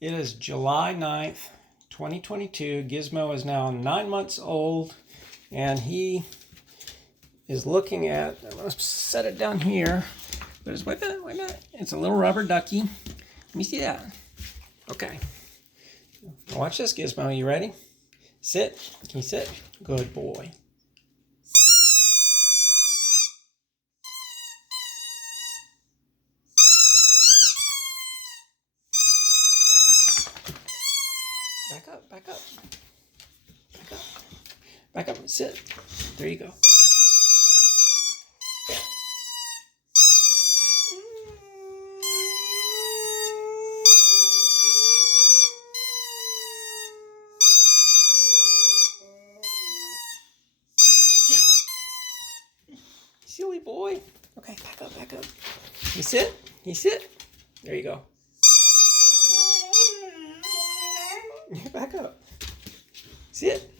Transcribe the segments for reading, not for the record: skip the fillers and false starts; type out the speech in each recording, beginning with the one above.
It is July 9th, 2022. Gizmo is now 9 months old, and he is looking at, I'm going to set it down here. There's, wait a minute. It's a little rubber ducky. Let me see that. Okay. Watch this, Gizmo. You ready? Sit. Can you sit? Good boy. Back up, back up. Back up. Back up and sit. There you go. Silly boy. Okay, back up, back up. You sit. You sit. There you go. Back up. Sit.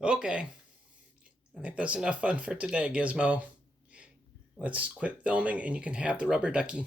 Okay. I think that's enough fun for today, Gizmo. Let's quit filming and you can have the rubber ducky.